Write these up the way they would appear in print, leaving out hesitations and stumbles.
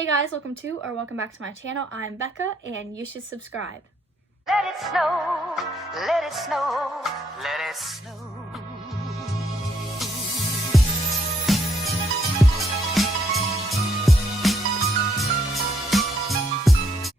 Hey guys, welcome to or welcome back to my channel. I'm Becca and you should subscribe. Let it snow, let it snow, let it snow.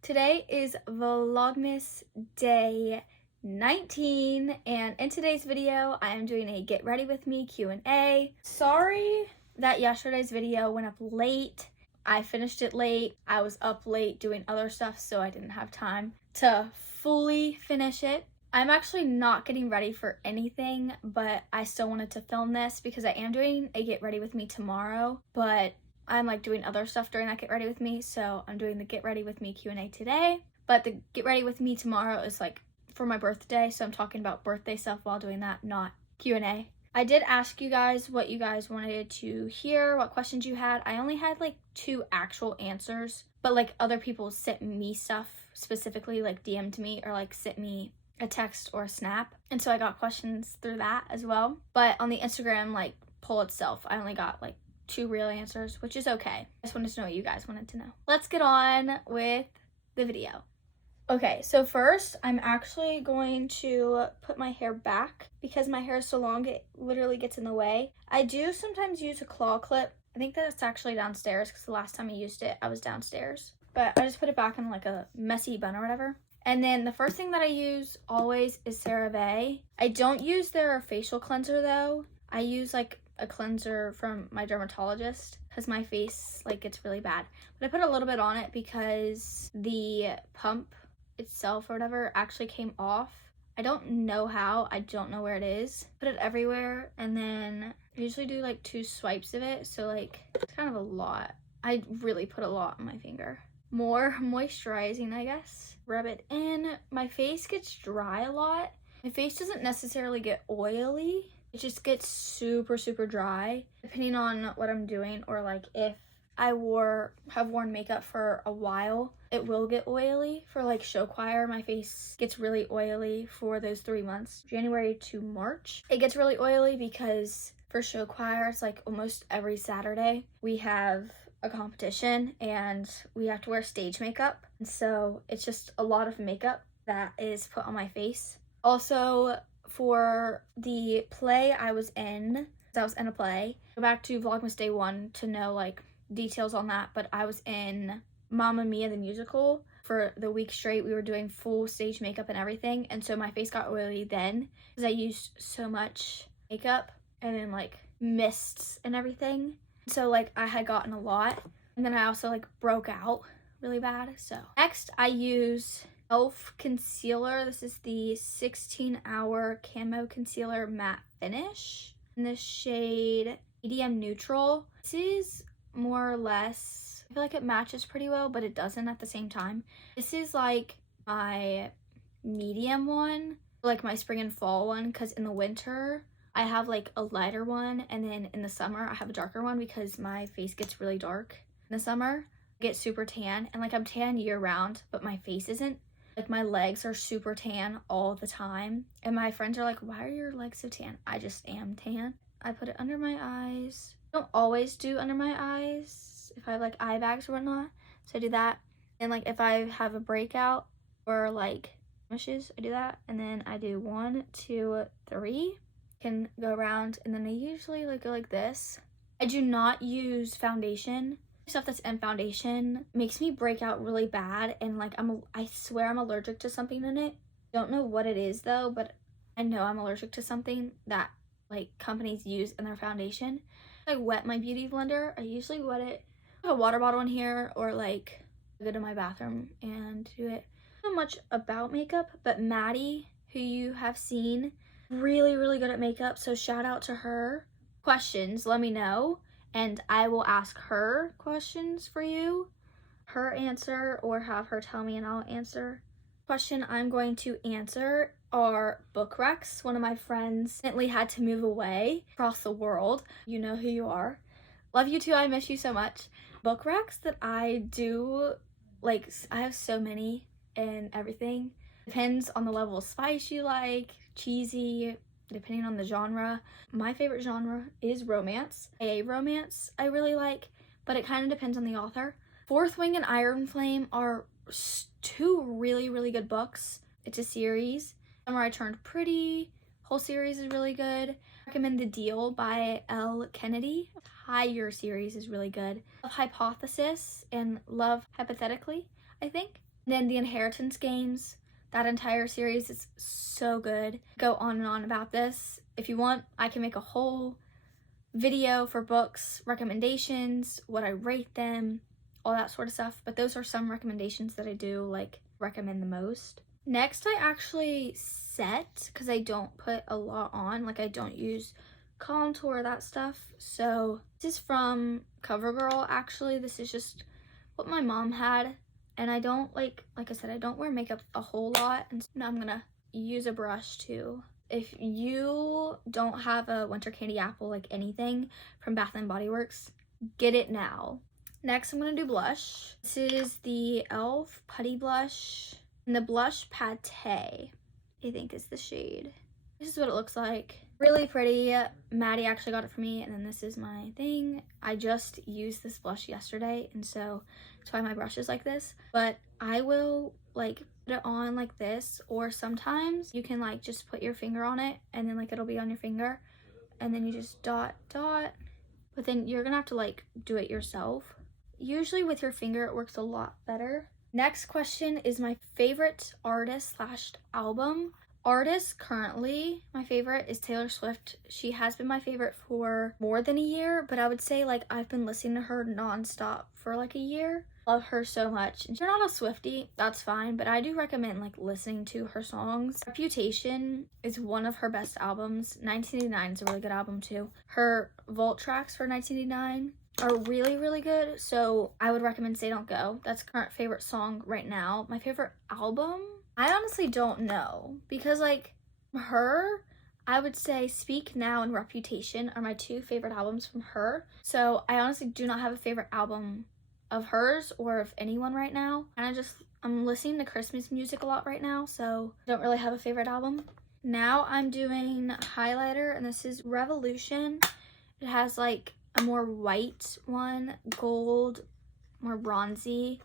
Today is Vlogmas day 19 and in today's video I am doing a get ready with me Q&A. Sorry that yesterday's video went up late. I finished it late. I was up late doing other stuff, so I didn't have time to fully finish it. I'm actually not getting ready for anything, but I still wanted to film this because I am doing a get ready with me tomorrow, but I'm like doing other stuff during that get ready with me, so I'm doing the get ready with me Q&A today. But the get ready with me tomorrow is like for my birthday, so I'm talking about birthday stuff while doing that, not Q&A. I did ask you guys what you guys wanted to hear, what questions you had. I only had like 2 actual answers, but like other people sent me stuff specifically, like DM'd me or like sent me a text or a snap. And so I got questions through that as well. But on the Instagram like poll itself, I only got like 2 real answers, which is okay. I just wanted to know what you guys wanted to know. Let's get on with the video. Okay, so first I'm actually going to put my hair back because my hair is so long it literally gets in the way. I do sometimes use a claw clip. I think that it's actually downstairs because the last time I used it I was downstairs. But I just put it back in like a messy bun or whatever. And then the first thing that I use always is CeraVe. I don't use their facial cleanser though. I use like a cleanser from my dermatologist because my face like gets really bad. But I put a little bit on it because the pump itself or whatever actually came off. I don't know how. I don't know where it is. Put it everywhere and then I usually do like 2 swipes of it. So like it's kind of a lot. I really put a lot on my finger. More moisturizing, I guess. Rub it in. My face gets dry a lot. My face doesn't necessarily get oily. It just gets super dry depending on what I'm doing, or like if I have worn makeup for a while, it will get oily. For like show choir, my face gets really oily for those 3 months, January to March. It gets really oily because for show choir, it's like almost every Saturday we have a competition and we have to wear stage makeup. And so it's just a lot of makeup that is put on my face. Also, for the play I was in a play, go back to Vlogmas day 1 to know like details on that, but I was in Mamma Mia the musical. For the week straight we were doing full stage makeup and everything, and so my face got oily then because I used so much makeup and then like mists and everything. So like I had gotten a lot, and then I also like broke out really bad. So next I use e.l.f. concealer. This is the 16-hour camo concealer matte finish in the shade medium neutral. This is more or less, I feel like it matches pretty well, but it doesn't at the same time. This is like my medium one, like my spring and fall one, because in the winter I have like a lighter one, and then in the summer I have a darker one because my face gets really dark in the summer. I get super tan, and like I'm tan year round, but my face isn't. Like my legs are super tan all the time, and my friends are like, why are your legs so tan? I just am tan. I put it under my eyes. I don't always do under my eyes if I have like eye bags or whatnot, so I do that. And like if I have a breakout or like blemishes, I do that. And then I do 1, 2, 3, can go around, and then I usually like go like this. I do not use foundation. Stuff that's in foundation makes me break out really bad, and like I swear I'm allergic to something in it. Don't know what it is though, but I know I'm allergic to something that like companies use in their foundation. I wet my beauty blender. I usually wet it. I have a water bottle in here, or like I go to my bathroom and do it. I don't know much about makeup, but Maddie, who you have seen, really good at makeup, so shout out to her. Questions, let me know, and I will ask her questions for you, her answer, or have her tell me and I'll answer. Question I'm going to answer are book recs. One of my friends recently had to move away across the world. You know who you are. Love you too, I miss you so much. Book recs that I do, like I have so many and everything. Depends on the level of spice you like, cheesy, depending on the genre. My favorite genre is romance. A romance I really like, but it kind of depends on the author. Fourth Wing and Iron Flame are two really, really good books. It's a series. Summer I Turned Pretty, whole series is really good. I recommend The Deal by L. Kennedy. Higher series is really good. Love Hypothesis and Love Hypothetically, I think. And then The Inheritance Games. That entire series is so good. Go on and on about this. If you want, I can make a whole video for books, recommendations, what I rate them, all that sort of stuff. But those are some recommendations that I do like recommend the most. Next, I actually set, because I don't put a lot on, like I don't use contour, that stuff. So this is from CoverGirl actually. This is just what my mom had. And I don't like I said, I don't wear makeup a whole lot. And now I'm gonna use a brush too. If you don't have a Winter Candy Apple, like anything from Bath & Body Works, get it now. Next, I'm gonna do blush. This is the e.l.f. Putty Blush. And the blush Pate, I think is the shade. This is what it looks like. Really pretty. Maddie actually got it for me, and then this is my thing. I just used this blush yesterday, and so that's why my brush is like this. But I will like put it on like this, or sometimes you can like just put your finger on it, and then like it'll be on your finger, and then you just dot, but then you're gonna have to like do it yourself. Usually with your finger, it works a lot better. Next question is my favorite artist / album. Artist currently, my favorite is Taylor Swift. She has been my favorite for more than a year, but I would say like I've been listening to her nonstop for like a year. Love her so much. If you're not a Swiftie, that's fine, but I do recommend like listening to her songs. Reputation is one of her best albums. 1989 is a really good album too. Her vault tracks for 1989 are really, really good, so I would recommend Say Don't Go. That's current favorite song right now. My favorite album, I honestly don't know, because like her, I would say Speak Now and Reputation are my two favorite albums from her. So I honestly do not have a favorite album of hers or of anyone right now. And I'm listening to Christmas music a lot right now, so I don't really have a favorite album. Now I'm doing highlighter, and this is Revolution. It has like a more white one, gold, more bronzy,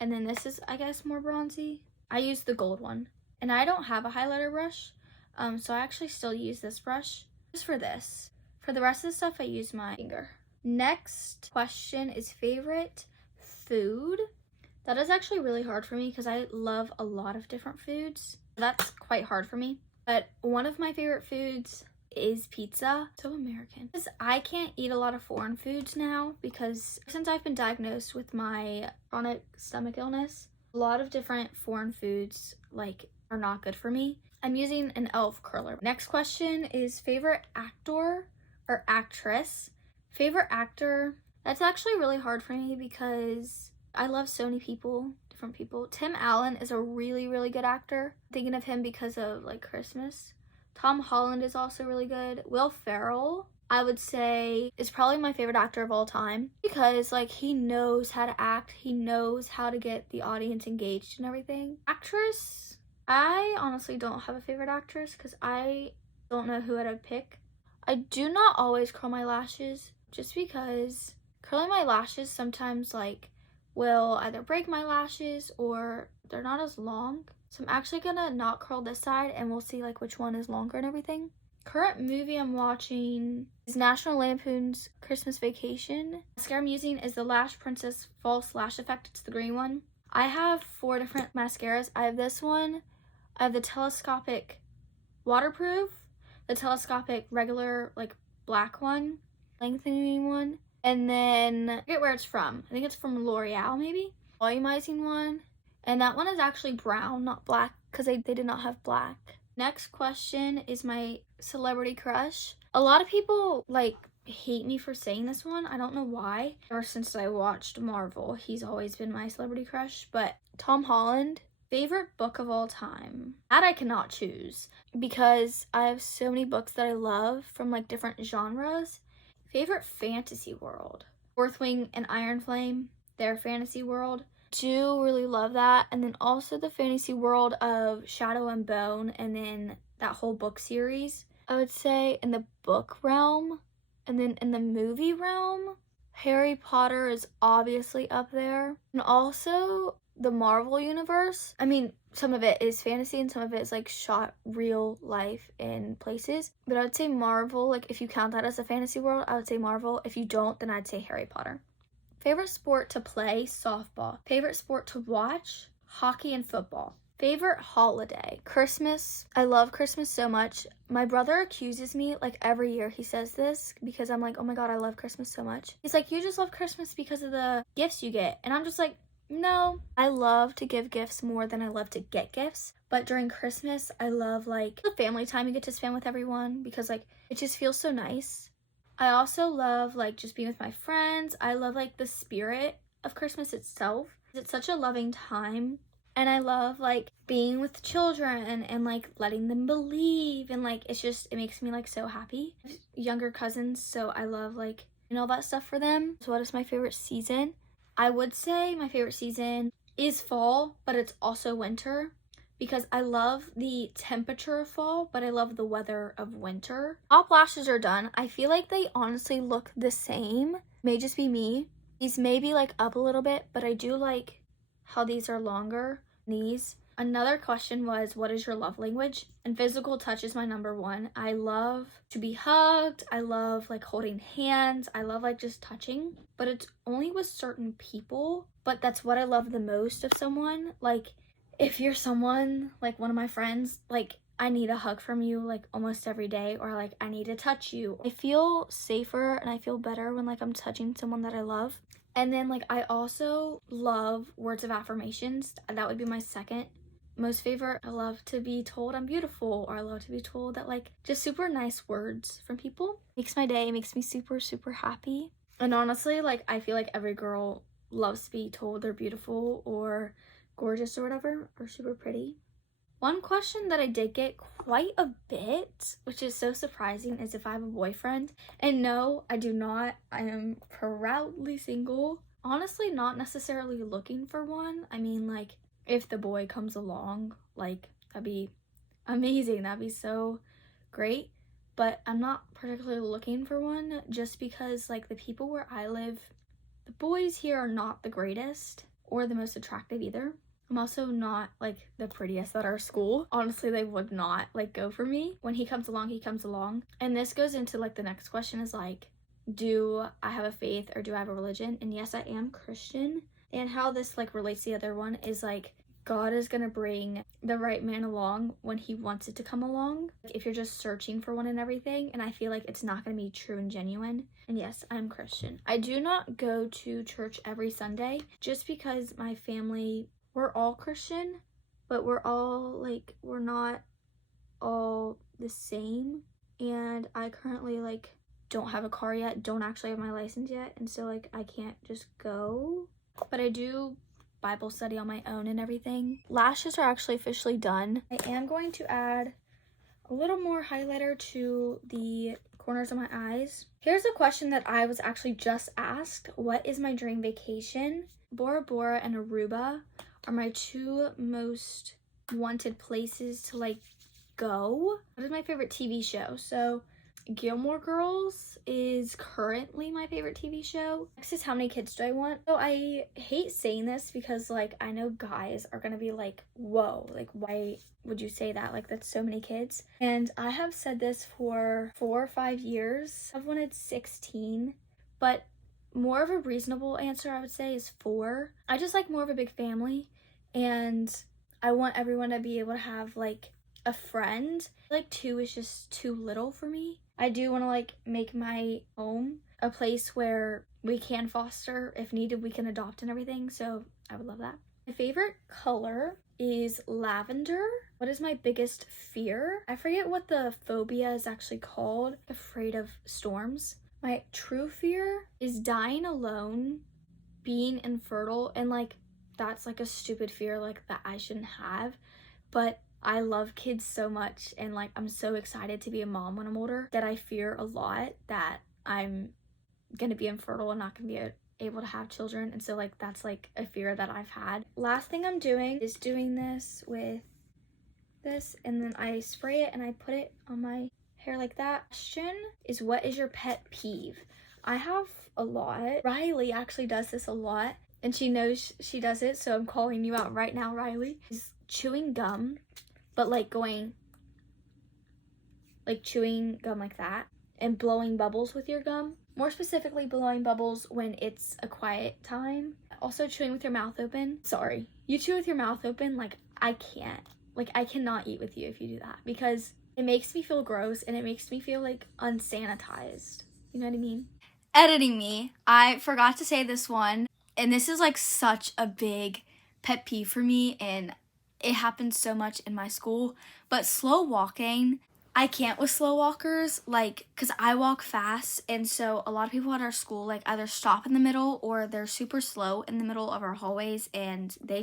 and then this is, I guess, more bronzy. I use the gold one, and I don't have a highlighter brush, so I actually still use this brush just for this. For the rest of the stuff, I use my finger. Next question is favorite food. That is actually really hard for me because I love a lot of different foods. That's quite hard for me, but one of my favorite foods is pizza. So American. Because I can't eat a lot of foreign foods now, because since I've been diagnosed with my chronic stomach illness, a lot of different foreign foods like are not good for me. I'm using an e.l.f. curler. Next question is favorite actor or actress. Favorite actor, that's actually really hard for me because I love so many people, different people. Tim Allen is a really, really good actor. I'm thinking of him because of like Christmas. Tom Holland is also really good. Will Ferrell, I would say, is probably my favorite actor of all time, because like he knows how to act, he knows how to get the audience engaged and everything. Actress, I honestly don't have a favorite actress because I don't know who I'd pick. I do not always curl my lashes, just because curling my lashes sometimes like will either break my lashes or they're not as long. So I'm actually gonna not curl this side, and we'll see like which one is longer and everything. Current movie I'm watching is National Lampoon's Christmas Vacation. Mascara I'm using is the Lash Princess False Lash Effect. It's the green one. I have 4 different mascaras. I have this one, I have the telescopic waterproof, the telescopic regular like black one, lengthening one, and then I forget where it's from. I think it's from L'Oreal maybe. Volumizing one. And that one is actually brown, not black, because they did not have black. Next question is my celebrity crush. A lot of people like hate me for saying this one. I don't know why. Ever since I watched Marvel, he's always been my celebrity crush. But Tom Holland. Favorite book of all time. That I cannot choose because I have so many books that I love from like different genres. Favorite fantasy world. Fourth Wing and Iron Flame, their fantasy world. Do really love that. And then also the fantasy world of Shadow and Bone, and then that whole book series. I would say in the book realm, and then in the movie realm, Harry Potter is obviously up there. And also the Marvel universe. I mean, some of it is fantasy and some of it is like shot real life in places. But I would say Marvel, like if you count that as a fantasy world, I would say Marvel. If you don't, then I'd say Harry Potter. Favorite sport to play, softball. Favorite sport to watch, hockey and football. Favorite holiday, Christmas. I love Christmas so much. My brother accuses me like every year he says this because I'm like, oh my god, I love Christmas so much. He's like, you just love Christmas because of the gifts you get. And I'm just like, no, I love to give gifts more than I love to get gifts. But during Christmas, I love like the family time you get to spend with everyone because like it just feels so nice. I also love like just being with my friends. I love like the spirit of Christmas itself. It's such a loving time. And I love like being with children and like letting them believe, and like it's just, it makes me like so happy. Younger cousins, so I love like and all that stuff for them. So what is my favorite season? I would say my favorite season is fall, but it's also winter because I love the temperature of fall, but I love the weather of winter. Top lashes are done. I feel like they honestly look the same. May just be me. These may be like up a little bit, but I do like how these are longer. These. Another question was, what is your love language? And physical touch is my number one. I love to be hugged. I love like holding hands. I love like just touching, but it's only with certain people. But that's what I love the most of someone. Like if you're someone like one of my friends, like I need a hug from you like almost every day, or like I need to touch you. I feel safer and I feel better when like I'm touching someone that I love. And then like I also love words of affirmations. That would be my second most favorite. I love to be told I'm beautiful, or I love to be told that like just super nice words from people. Makes my day, makes me super, super happy. And honestly, like I feel like every girl loves to be told they're beautiful or gorgeous or whatever, or super pretty. One question that I did get quite a bit, which is so surprising, is if I have a boyfriend. And no, I do not. I am proudly single. Honestly, not necessarily looking for one. I mean, like, if the boy comes along, like, that'd be amazing. That'd be so great. But I'm not particularly looking for one just because, like, the people where I live, the boys here are not the greatest or the most attractive either. I'm also not like the prettiest at our school. Honestly, they would not like go for me. When he comes along, he comes along. And this goes into like the next question is like, do I have a faith or do I have a religion? And yes, I am Christian. And how this like relates to the other one is like, God is gonna bring the right man along when he wants it to come along. If you're just searching for one and everything, and I feel like it's not gonna be true and genuine. And yes, I'm Christian. I do not go to church every Sunday just because my family, we're all Christian, but we're not all the same. And I currently like don't have a car yet, don't actually have my license yet, and so like I can't just go. But I do Bible study on my own and everything. Lashes are actually officially done. I am going to add a little more highlighter to the corners of my eyes. Here's a question that I was actually just asked. What is my dream vacation? Bora Bora and Aruba are my two most wanted places to like go. What is my favorite TV show? So Gilmore Girls is currently my favorite TV show. Next is How Many Kids Do I Want? So I hate saying this because like I know guys are gonna be like, whoa, like why would you say that? Like that's so many kids. And I have said this for 4 or 5 years. I've wanted 16, but more of a reasonable answer I would say is 4. I just like more of a big family, and I want everyone to be able to have like a friend. Like 2 is just too little for me. I do want to like make my home a place where we can foster if needed, we can adopt and everything, so I would love that. My favorite color is lavender. What is my biggest fear? I forget what the phobia is actually called. Afraid of storms. My true fear is dying alone, being infertile, and like that's like a stupid fear like that I shouldn't have, but I love kids so much, and like I'm so excited to be a mom when I'm older that I fear a lot that I'm gonna be infertile and not gonna be able to have children. And so like that's like a fear that I've had. Last thing I'm doing is doing this with this, and then I spray it and I put it on my hair like that. Question is, what is your pet peeve? I have a lot. Riley actually does this a lot, and she knows she does it, so I'm calling you out right now, Riley. Is chewing gum, but like going, like chewing gum like that, and blowing bubbles with your gum. More specifically, blowing bubbles when it's a quiet time. Also chewing with your mouth open. Sorry, you chew with your mouth open, like I can't. Like I cannot eat with you if you do that, because it makes me feel gross and it makes me feel like unsanitized. You know what I mean? Editing me, I forgot to say this one, and this is like such a big pet peeve for me, and it happens so much in my school, but slow walking. I can't with slow walkers, like, because I walk fast, and so a lot of people at our school, like, either stop in the middle or they're super slow in the middle of our hallways, and they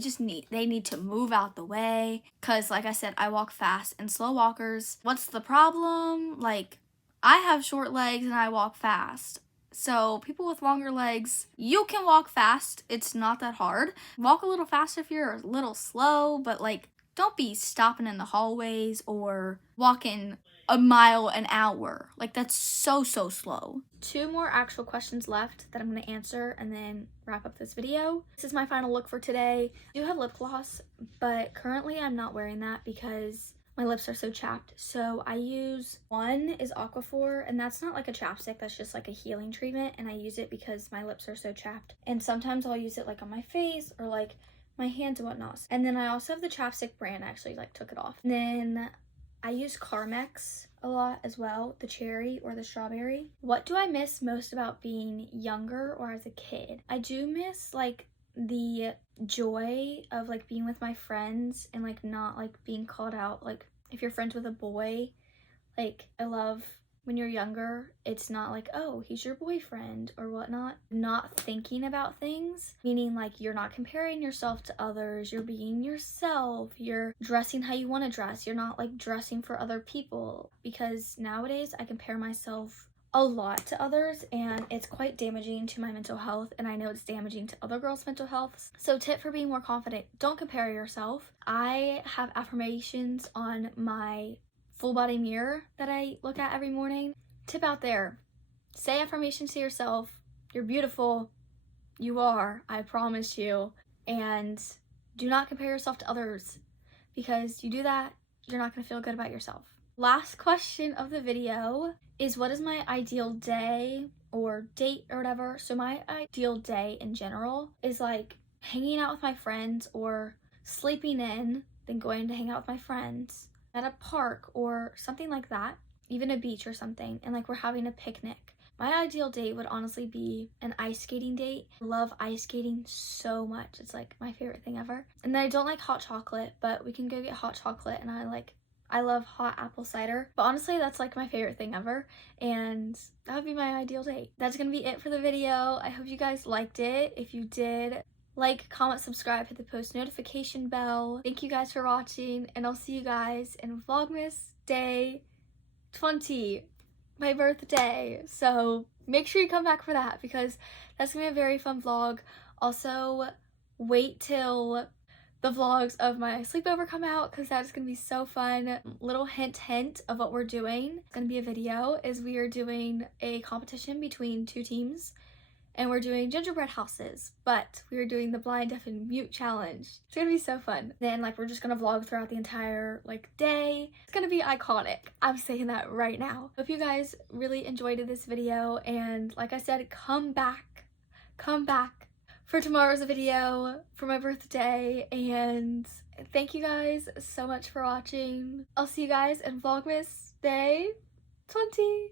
need to move out the way, because, like I said, I walk fast, and slow walkers, what's the problem? Like, I have short legs and I walk fast. So people with longer legs, you can walk fast. It's not that hard. Walk a little fast if you're a little slow, but like, don't be stopping in the hallways or walking a mile an hour. Like, that's so slow. 2 more actual questions left that I'm going to answer and then wrap up this video. This is my final look for today. I do have lip gloss, but currently I'm not wearing that because my lips are so chapped. So I use, one is Aquaphor, and that's not like a chapstick, that's just like a healing treatment, and I use it because my lips are so chapped. And sometimes I'll use it like on my face or like my hands and whatnot. And then I also have the chapstick brand. I actually like took it off. And then I use Carmex a lot as well, the cherry or the strawberry. What do I miss most about being younger or as a kid? I do miss like the joy of like being with my friends and like not like being called out. Like if you're friends with a boy, like I love when you're younger, it's not like, oh, he's your boyfriend or whatnot. Not thinking about things, meaning like you're not comparing yourself to others, you're being yourself, you're dressing how you want to dress, you're not like dressing for other people. Because nowadays I compare myself a lot to others, and it's quite damaging to my mental health, and I know it's damaging to other girls' mental health. So tip for being more confident, don't compare yourself. I have affirmations on my full body mirror that I look at every morning. Tip out there, say affirmations to yourself. You're beautiful, you are, I promise you. And do not compare yourself to others, because you do that, you're not gonna feel good about yourself. Last question of the video is, what is my ideal day or date or whatever? So my ideal day in general is like hanging out with my friends or sleeping in, then going to hang out with my friends at a park or something like that, even a beach or something, and like we're having a picnic. My ideal date would honestly be an ice skating date. I love ice skating so much. It's like my favorite thing ever. And then I don't like hot chocolate, but we can go get hot chocolate, and I love hot apple cider. But honestly, that's like my favorite thing ever, and that would be my ideal date. That's gonna be it for the video. I hope you guys liked it. If you did, like, comment, subscribe, hit the post notification bell. Thank you guys for watching, and I'll see you guys in Vlogmas Day 20, my birthday. So make sure you come back for that, because that's gonna be a very fun vlog. Also, wait till the vlogs of my sleepover come out, because that's gonna be so fun. Little hint of what we're doing. It's gonna be a video, is we are doing a competition between 2 teams. And we're doing gingerbread houses, but we are doing the blind, deaf, and mute challenge. It's gonna be so fun. Then like we're just gonna vlog throughout the entire like day. It's gonna be iconic. I'm saying that right now. Hope you guys really enjoyed this video, and like I said, come back for tomorrow's video for my birthday. And thank you guys so much for watching. I'll see you guys in Vlogmas Day 20.